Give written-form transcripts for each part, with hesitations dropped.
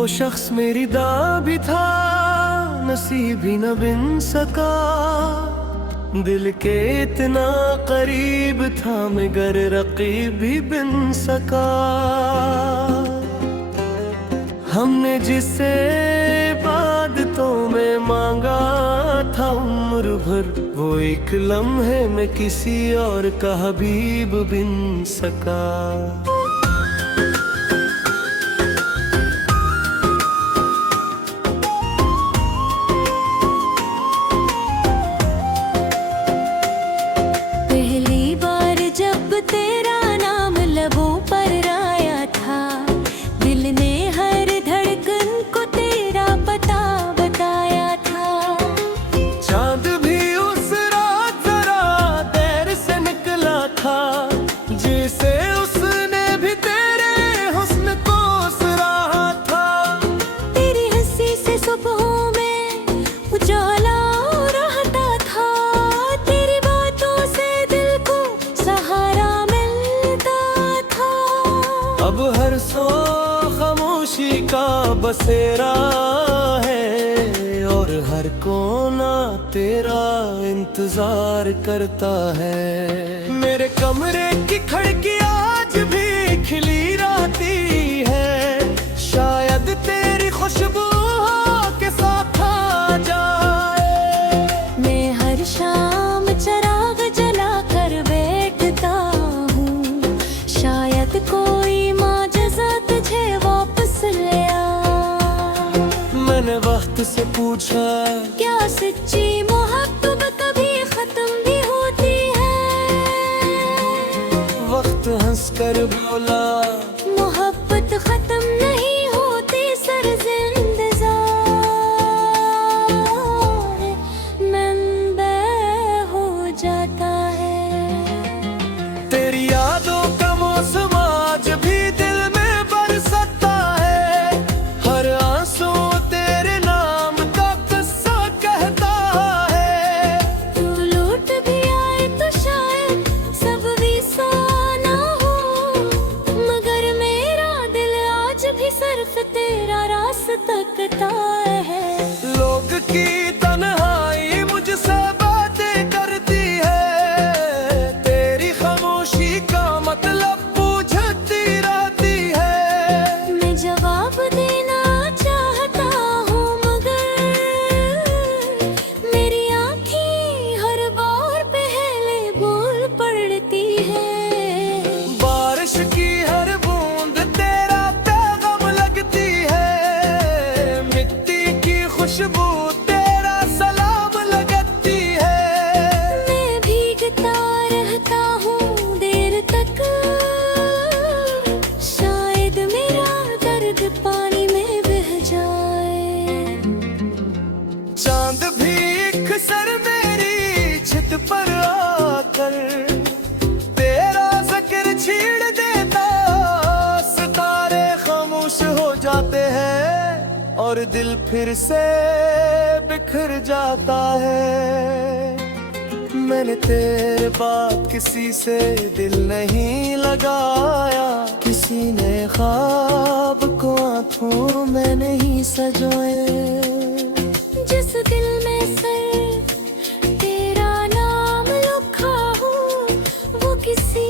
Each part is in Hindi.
वो शख्स मेरी दां भी था, नसीब ही न बिन सका। दिल के इतना करीब था मगर रकीब भी बिन सका। हमने जिसे इबादतों में मांगा था उम्र भर, वो एक लम्हे में किसी और का हबीब बिन सका। पहली बार जब तेरा नाम लबों पर आया था, दिल ने हर धड़कन को तेरा पता बताया था। चांद भी उस रात जरा देर से निकला था, जिसे उसने भी तेरे हुस्न को सराहा था। तेरी हंसी से सुबहों में उजाला रहता था, तेरी बातों से दिल को सहारा मिलता था। अब हर सो खामोशी का बसेरा है और हर कोना तेरा इंतजार करता है। मेरे कमरे की खिड़की आज भी खिली रहती है, शायद तेरी खुशबू के साथ आ जाए। मैं हर शाम चराग जला कर बैठता हूँ, शायद कोई माजज़ा तुझे वापस ले आ। मैंने वक्त से पूछा क्या सच्ची मोहब्बत कभी खत्म भी होती है? वक्त हंसकर बोला मोहब्बत खत्म नहीं होती सर इंतज़ार मंबे हो जाता है। तेरी यादों का मौसम आज भी दिल में बरसता है, हर आंसू तेरे नाम का किस्सा कहता है। तू लौट भी आए तो शायद सब विसा ना हो, मगर मेरा दिल आज भी सिर्फ तेरा रास्ता तकता है। लोग की तन्हाई मुझसे बातें करती है, तेरी खामोशी का मतलब पूछती रहती है। मैं जवाब देना चाहता हूँ मगर मेरी आँखें हर बार पहले बोल पड़ती है। बारिश की हर बूंद तेरा पैगाम लगती है, मिट्टी की खुशबू तेरा सलाम लगती है। मैं भीगता रहता हूँ देर तक, शायद मेरा दर्द पानी में बह जाए। चांद भी एक सर मेरी छित पर आकर तेरा जिक्र छीड़ देता, सितारे खामोश हो जाते हैं और दिल फिर से बिखर जाता है। मैंने तेरे बाद किसी से दिल नहीं लगाया, किसी ने ख्वाब को आंखों में नहीं सजाए। जिस दिल में सिर्फ तेरा नाम लिखा हो, वो किसी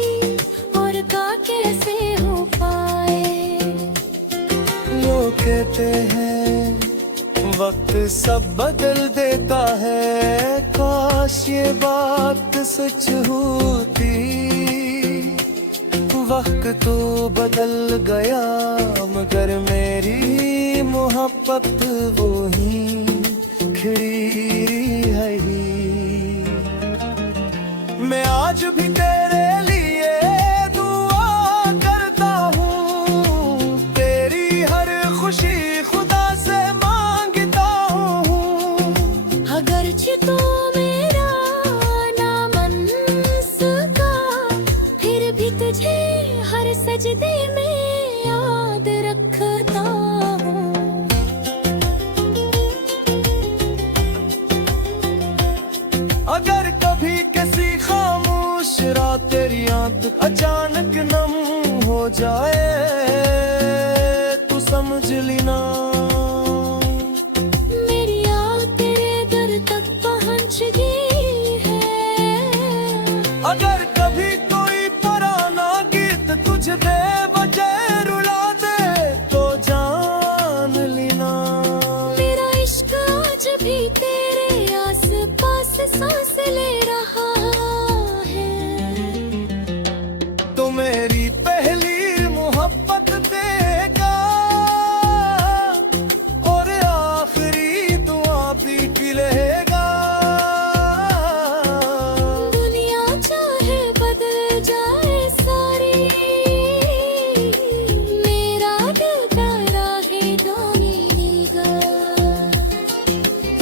और का कैसे हो पाए? लोग कहते हैं वक्त सब बदल देता है, काश ये बात सच होती। वक्त तो बदल गया मगर मेरी मोहब्बत वो ही खड़ी है ही। मैं आज भी तेरे लिए दुआ करता हूँ, तेरी हर खुशी खुदा से मांगता हूँ। अगरचे तू मेरा ना मन सका, फिर भी तुझे हर सजदे में याद रखता हूँ। अगर कभी किसी खामोश रात तेरी आंख अचानक नम हो जाए, तू समझ लेना से सांस ले रहा है। तो मेरी पहली मोहब्बत देगा और आखिरी दुआ भी पिलेगा। दुनिया चाहे बदल जाए सारी, मेरा दिल रहेगा मिलेगा।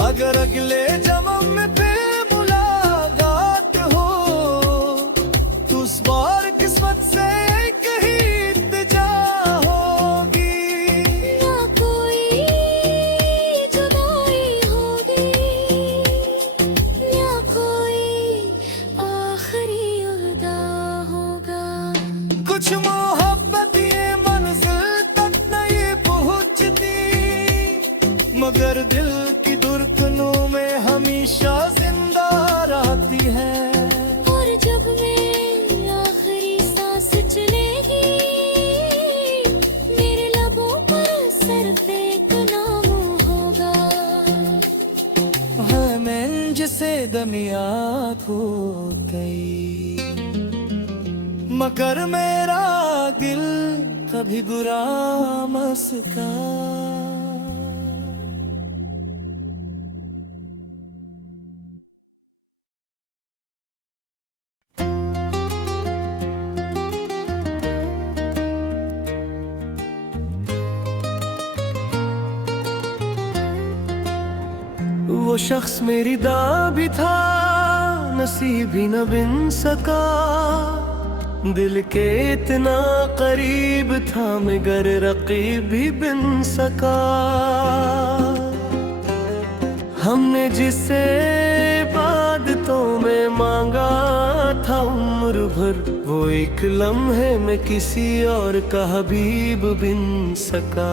अगर अगले जन्म में फिर मुलाकात हो तो उस बार किस्मत से एक ही इल्तिजा होगी। ना कोई जुदाई होगी, ना कोई आखिरी अदा होगा। कुछ मोहब्बत ये मंजिल तक नहीं पहुंचती, मगर दिल की धड़कनों में हमेशा जिंदा रहती है। और जब मेरी आखिरी सांस चलेगी, मेरे लबों पर सिर्फ एक नाम होगा। है मैं जिसे दुनिया खो गई, मगर मेरा दिल कभी बुरा मस्का। वो शख्स मेरी दाबी था, नसीब ही न बिन सका। दिल के इतना करीब था, मगर रकीब भी बिन सका। हमने जिसे इबादतों में मांगा था उम्र भर, वो एक लम्हे में किसी और का हबीब बिन सका।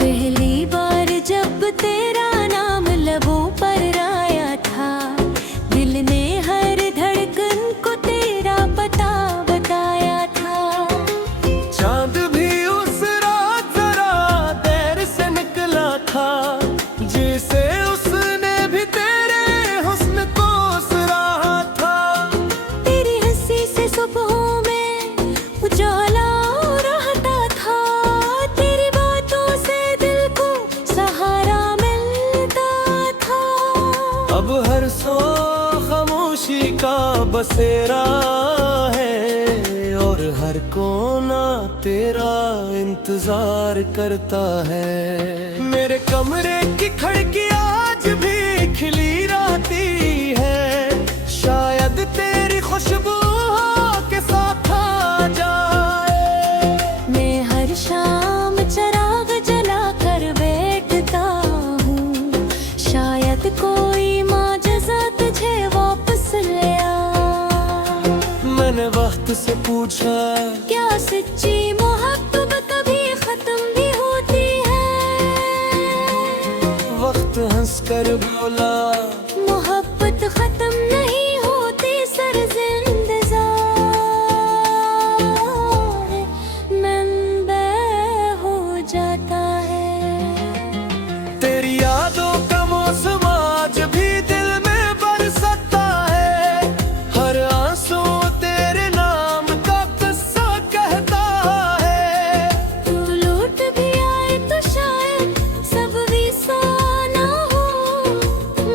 पहली बार जब तेरा नाम लबों पर आया था, दिल ने हर धड़कन को तेरा पता बताया था। चांद भी उस रात जरा देर से निकला था, जिसे उसने भी तेरे हुस्न को सराहा था। तेरी हंसी से सुबहों में उजाला रहता था, तेरी बातों से दिल को सहारा मिलता था। अब हर सो खामोशी का बसेरा है, और हर कोना तेरा इंतजार करता है। मेरे कमरे की खिड़की आज भी खिली रहती है, शायद तेरी खुशबू के साथ आ जाए। मैं हर शाम चराग जला कर बैठता हूँ, शायद कोई माजज़ा तुझे वापस ले आ। मैंने वक्त से पूछा, क्या सच्ची मोहब्बत कभी खत्म भी होती है? वक्त हंस कर बोला, मोहब्बत खत्म नहीं होती सर जिंदजार मंबे हो जाता है। तेरी यादों का मौसम आज भी दिल में बरसता है। हर आंसू तेरे नाम का किस्सा कहता है। तू लौट भी आए तो शायद सब विसा ना हो,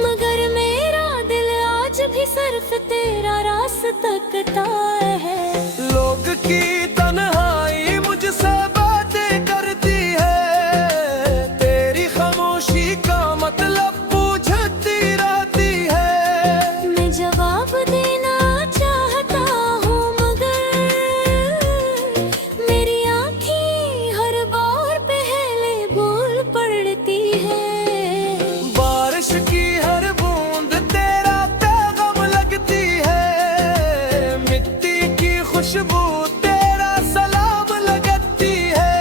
मगर मेरा दिल आज भी सिर्फ तेरा रास्ता तकता है। लोग की तन्हाई मुझसे बातें करती है, तेरी खामोशी का मतलब पूछती रहती है। मैं जवाब देना चाहता हूँ, मगर मेरी आँखें हर बार पहले बोल पड़ती है। बारिश की हर बूंद तेरा पैगाम लगती है, मिट्टी की खुशबू तेरा सलाम लगती है।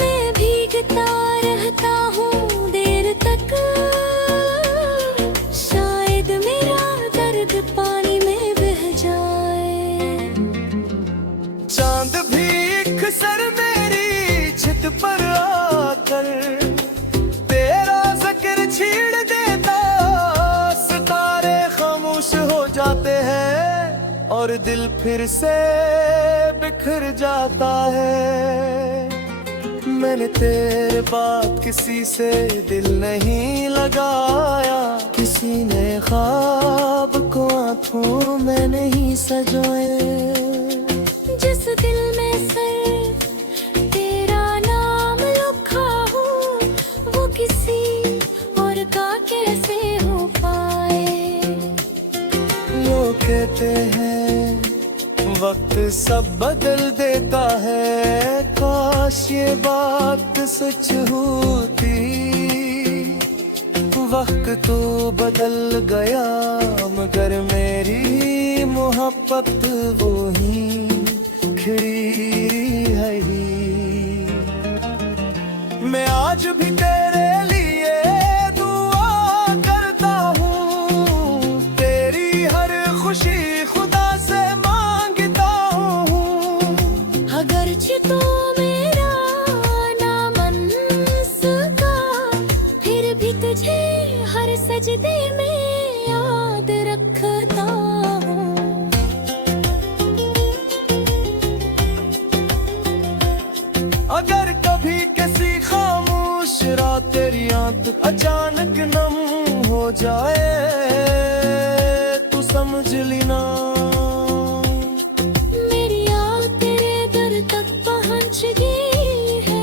मैं भीगता रहता हूँ देर तक, शायद मेरा दर्द पानी में बह जाए। और दिल फिर से बिखर जाता है। मैंने तेरे बाद किसी से दिल नहीं लगाया, किसी ने ख्वाब को आंखों में नहीं सजाया। जिस दिल में सिर्फ तेरा नाम लिखा हो, वो किसी और का कैसे हो पाए। लोग कहते हैं वक्त सब बदल देता है, काश ये बात सच होती। वक्त तो बदल गया मगर मेरी मोहब्बत वो ही खड़ी है ही। मैं आज भी तेरे लिए दुआ करता हूँ, तेरी हर खुशी खुदा से मांगता हूँ। अगरचे तो मेरा ना मन सका, फिर भी तुझे हर सजदे में याद रखता हूँ। अगर कभी किसी खामोश रात तेरी आंख अचानक नम हो जाए, तू समझ लेना मेरी आह तेरे दर तक पहुँच गई है।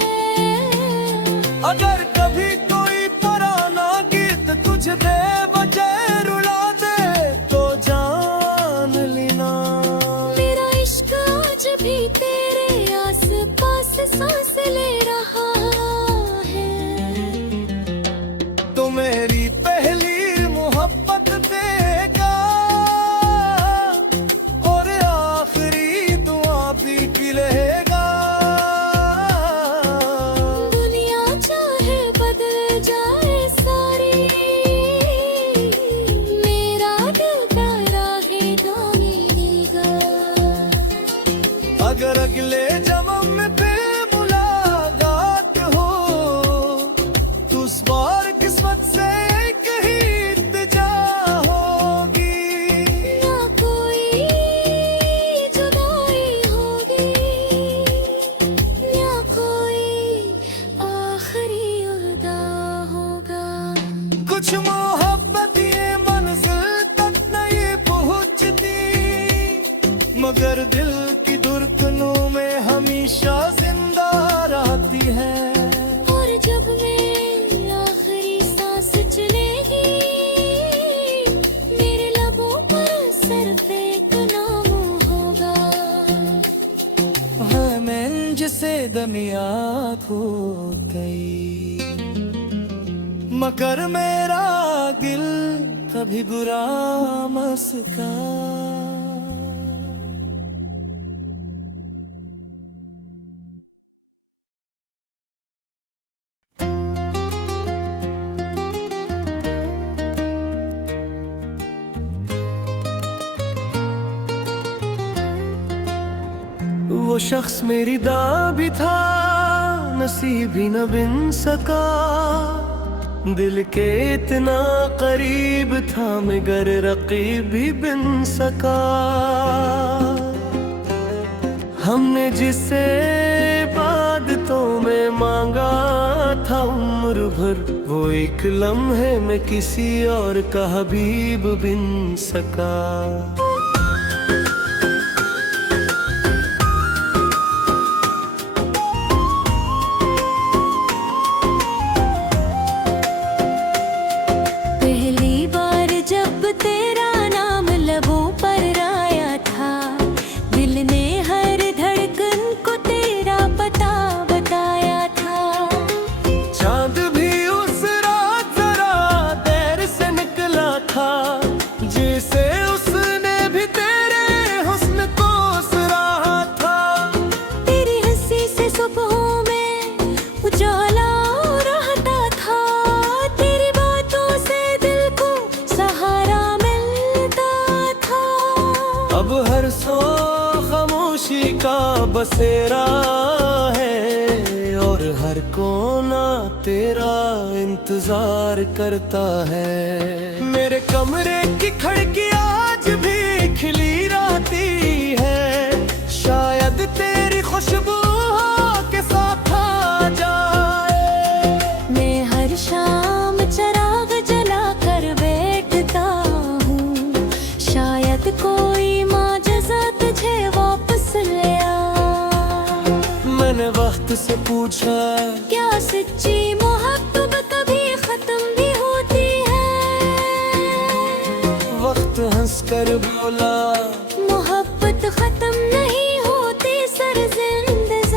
अगर कभी कोई पुराना गीत तुझे बेवजह रुला दे तो जान लेना मेरा इश्क आज भी तेरे आस पास सांस ले रहा है। तो मेरी पहली मोहब्बत देगा और आखिरी दुआ भी खिलेगा। दुनिया चाहे बदल जाए सारी, मेरा दिल का रहेगा मिलेगा। अगर अगले जन्म में फिर मुलाकात हो, तो उस बार किस्मत से कहीं इल्तिजा होगी। ना कोई जुदाई होगी, ना कोई आखिरी अदा होगा। कुछ मोहब्बत ये मंजिल तक नहीं पहुंचती, मगर दिल की धड़कनों में हमेशा जिंदा रहती है। और जब मेरी आखिरी सांस चलेगी, मेरे लबों पर सिर्फ एक नाम होगा। है मैं जिसे दुनिया खो गई, मगर मेरा दिल कभी बुरा मस्का। वो शख्स मेरी दां भी था, नसीब ही न बिन सका। दिल के इतना करीब था मगर रकीब भी बिन सका। हमने जिसे इबादतों में मांगा था उम्र भर, वो एक लम्हे में किसी और का हबीब बिन सका। पहली बार जब तेरा नाम लबों पर आया था, दिल ने हर धड़कन को तेरा पता बताया था। चांद भी उस रात जरा देर से निकला था, जिसे उसने भी तेरे हुस्न को सराहा था। तेरी हंसी से सुबहों में उजाला रहता था, तेरी बातों से दिल को सहारा मिलता था। अब हर सौ खामोशी का बसेरा है और हर कोना तेरा इंतजार करता है। मेरे कमरे की खिड़की आज भी खिली रहती वक्त से पूछा, क्या सच्ची मोहब्बत कभी खत्म भी होती है? वक्त हंसकर बोला, मोहब्बत खत्म नहीं होती सर इंतजार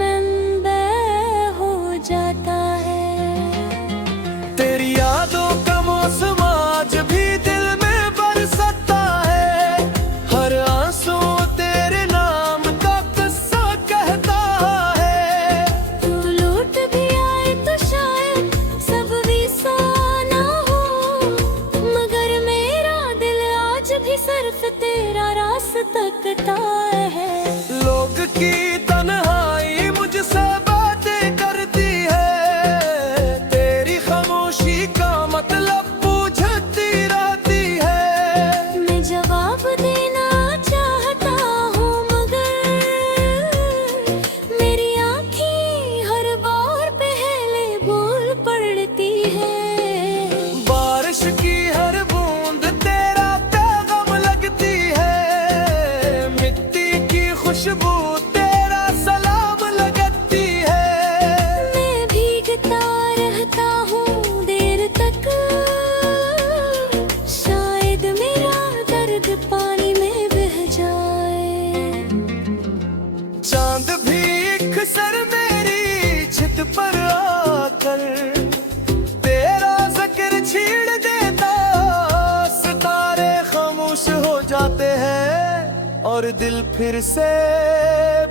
मंबे हो जाता है। तेरी यादों का मौसम आज भी दिल में बरसता है, हर आंसू तेरे नाम का किस्सा कहता है। तू लौट भी आए तो शायद सब विसा ना हो, मगर मेरा दिल आज भी सिर्फ तेरा रास्ता तकता है। लोग की तन्हाई मुझसे बातें करती है, तेरी खामोशी का मतलब पूछती रहती है। मैं जवाब देना चाहता हूँ मगर मेरी आँखें हर बार पहले बोल पड़ती है। बारिश की हर बूंद तेरा पैगाम लगती है, मिट्टी की खुशबू तेरा सलाम लगती है। मैं भीगता रहता हूँ देर तक, शायद मेरा दर्द पानी में बह जाए। चांद भी एक सर मेरी छित पर आकर तेरा जिक्र छीड़ देता, सितारे खामोश हो जाते हैं और दिल फिर से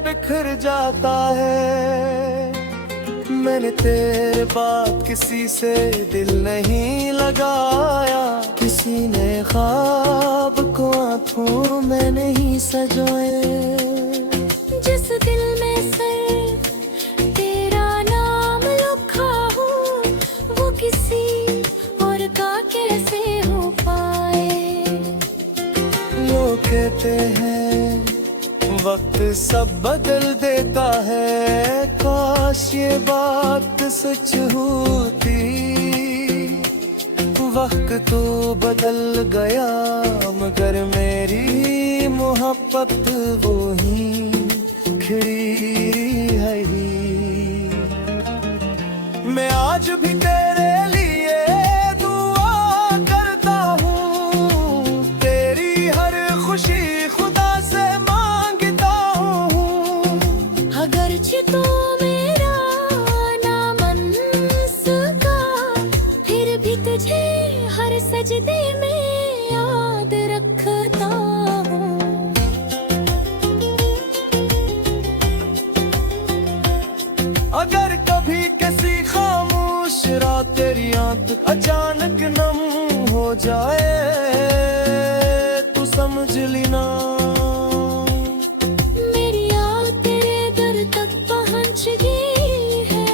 बिखर जाता है। मैंने तेरे बाद किसी से दिल नहीं लगाया, किसी ने ख्वाब को आंखों में नहीं सजाए। जिस दिल में सिर्फ तेरा नाम लिखा हो, वो किसी और का कैसे हो पाए? लोग कहते हैं वक्त सब बदल देता है, काश ये बात सच होती। वक्त तो बदल गया मगर मेरी मोहब्बत वो ही खड़ी है ही। मैं आज भी तेरे लिए दुआ करता हूँ, तेरी हर खुशी खुदा से मांगता हूँ। अगरचे तो मेरा नाम अनसका, फिर भी तुझे हर सजदे में याद रखता हूँ। अगर कभी किसी खामोश रात तेरी आंख अचानक नम हो जाए तो समझ लेना मेरी याद तेरे दर तक पहुँच गई है।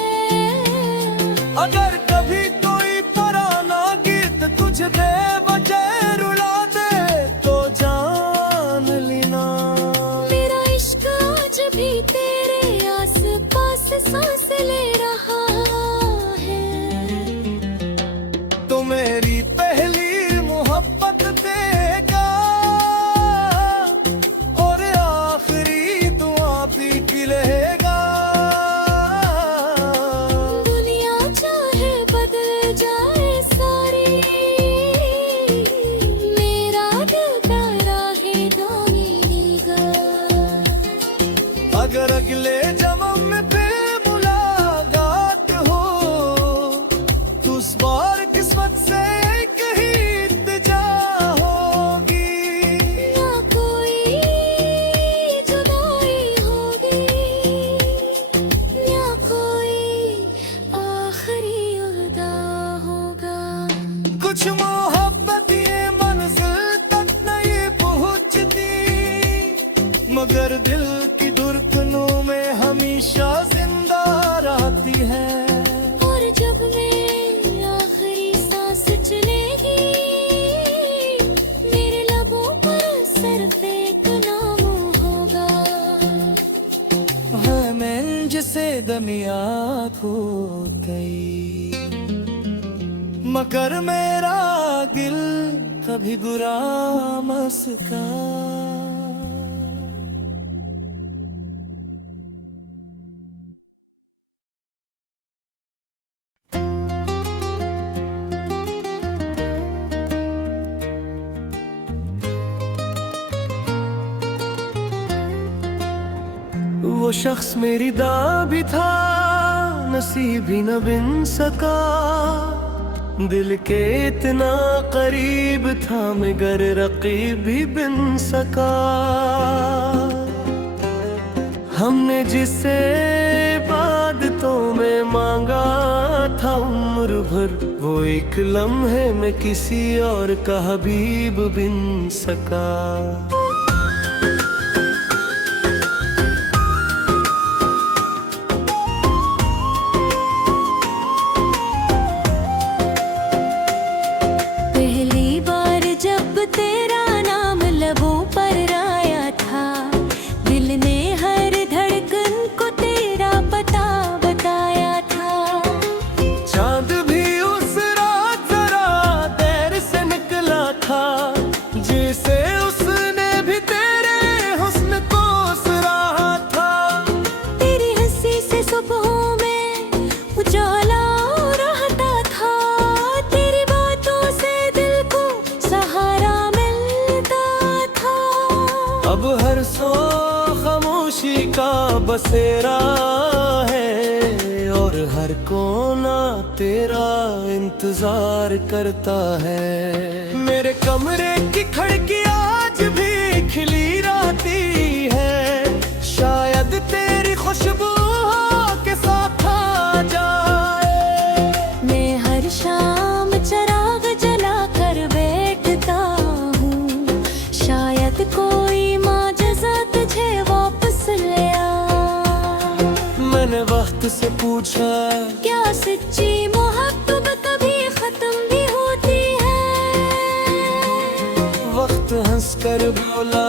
अगर कभी कोई पुराना गीत तुझे बेवजह रुला दे तो जान लेना मेरा इश्क आज भी तेरे आस पास सांस ले रहा है। तो मेरी पहली मोहब्बत देगा और आखिरी दुआ भी खिलेगा। दुनिया चाहे बदल जाए सारी, मेरा दिल प्यारा है गाएगा। अगर अगले जन्म में फिर मुलाकात हो तो उस बार किस्मत से कहीं इल्तिजा होगी। ना कोई जुदाई होगी, ना कोई आखिरी अदा होगा। कुछ मोहब्बत ये मंजिल तक नहीं पहुंचती मगर दिल की धड़कनों में हमेशा जिंदा रहती है। और जब मेरी आखिरी सांस चलेगी, मेरे लबों पर सिर्फ एक नाम होगा। है मैं जिसे दुनिया खो गई मगर मेरा दिल कभी बुरा मस्का वो शख्स मेरी दां भी था, नसीब ही न बिन सका। दिल के इतना करीब था मगर रकीब भी बिन सका। हमने जिसे इबादतों में मांगा था उम्र भर, वो एक लम्हे में किसी और का हबीब बिन सका। पहली बार जब तेरा नाम लबों पर आया था, दिल ने हर धड़कन को तेरा पता बताया था। चांद भी उस रात जरा देर से निकला था, जिसे उसने भी तेरे हुस्न को सराहा था। तेरी हंसी से सुबहों में उजाला रहता था, तेरी बातों से दिल को सहारा मिलता था। अब हर सो खामोशी का बसेरा है, और हर कोना तेरा इंतजार करता है। मेरे कमरे की खिड़की आज भी खिली रहती है, शायद तेरी खुशबू के साथ आ जाए। मैं हर शाम चराग जला कर बैठता हूँ, शायद कोई माजज़ा तुझे वापस ले आ। मैंने वक्त से पूछा, क्या सच्ची मोहब्बत कभी खत्म भी होती है? वक्त हंस कर बोला,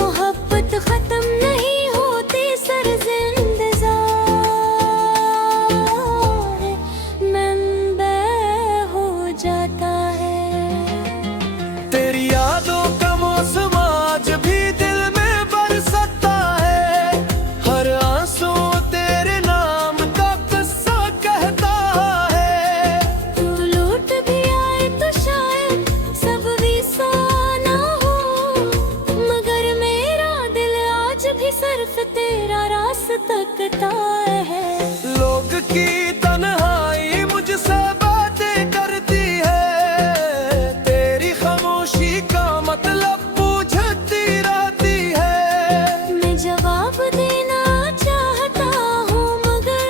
मोहब्बत खत्म नहीं होती सर जिंदजार, मंबे हो जाता है। तेरी यादों का मौसम आज भी दिल में बरसता है। हर आंसू तेरे नाम का किस्सा कहता है। तू लौट भी आए तो शायद सब विसा ना हो, मगर मेरा दिल आज भी सिर्फ तेरा रास्ता तकता है। लोग की तन्हाई मुझसे बातें करती है, तेरी खामोशी का मतलब पूछती रहती है। मैं जवाब देना चाहता हूँ मगर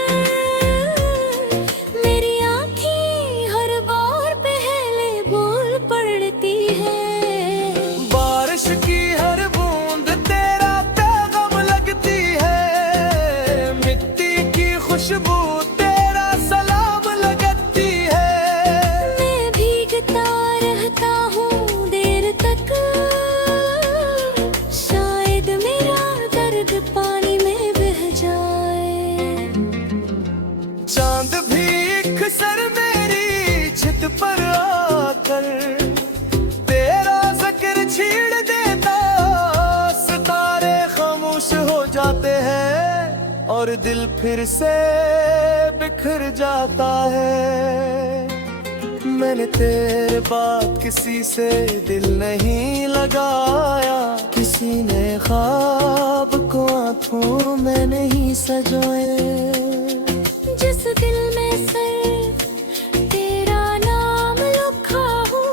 मेरी आँखें हर बार पहले बोल पड़ती है। बारिश की हर बूंद तेरा पैगाम लगती है, मिट्टी की खुशबू तेरा सलाम लगती है। मैं भीगता रहता हूँ देर तक, शायद मेरा दर्द पानी में बह जाए। चांद भी एक सर मेरी छित पर आकर तेरा जिक्र छीड़ देता, सितारे खामोश हो जाते हैं और दिल फिर से बिखर जाता है। मैंने तेरे बाद किसी से दिल नहीं लगाया, किसी ने ख्वाब को आंखों में नहीं सजाए। जिस दिल में सिर्फ तेरा नाम लिखा हो,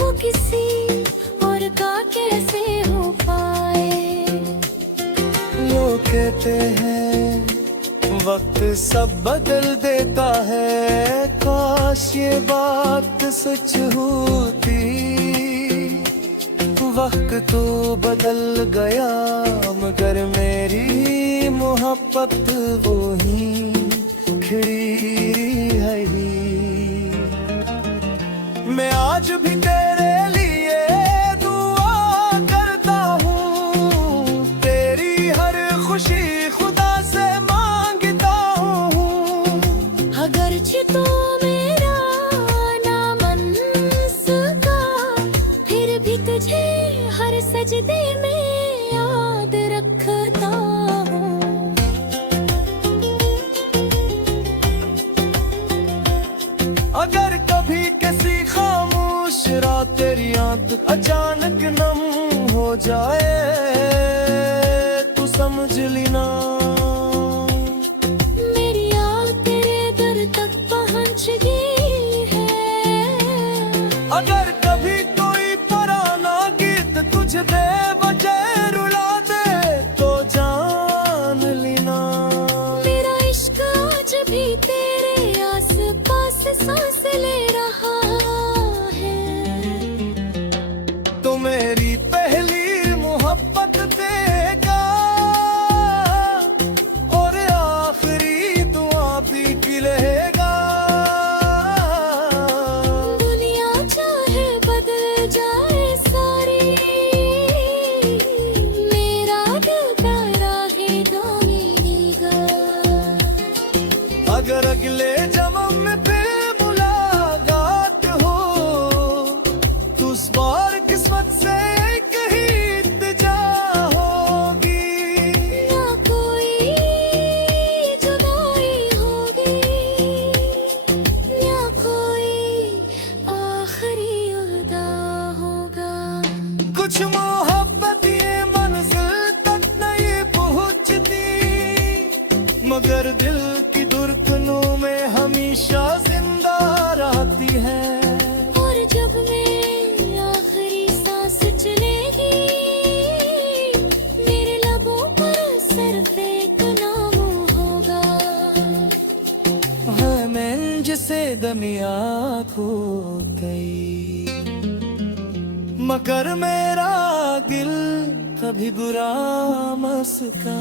वो किसी और का कैसे हो पाए? लोग कहते हैं वक्त सब बदल देता है, काश ये बात सच होती। वक्त तो बदल गया मगर मेरी मोहब्बत वो ही खिड़ी है ही। मैं आज भी तेरे लिए दुआ करता हूँ, तेरी हर खुशी खुदा से मांगता हूँ। अगरचे तो मेरा ना मन सका, फिर भी तुझे हर सजदे में याद रखता हूँ। अगर कभी किसी खामोश रात तेरी आंख अचानक नम हो जाए, तू समझ अंजलि ना। मेरी याद तेरे दर तक पहुंच गई है। अगर कभी कोई पुराना गीत तुझे बेवजह रुला दे तो जान लेना। मेरा इश्क आज भी तेरे आस पास सांस ले रहा है। तो मेरी पहली मोहब्बत देगा और आखिरी दुआ भी पिलेगा। दुनिया चाहे बदल जाए सारी, मेरा दिल का रहेगा मेरीगा। अगर अगले जन्म में फिर मुलाकात हो तो उस बार किस्मत से कहीं इल्तिजा होगी। ना कोई जुदाई होगी, ना कोई आखिरी उदा होगा। कुछ मोहब्बत ये मंजिल तक नहीं पहुंचती, मगर दिल की धड़कनों में हमेशा जिंदा रहती है। और जब मेरी आखिरी सांस चलेगी, मेरे लबों पर सिर्फ एक नाम होगा। है मैं जिसे दुनिया खो गई, मगर मेरा दिल कभी बुरा मस्का।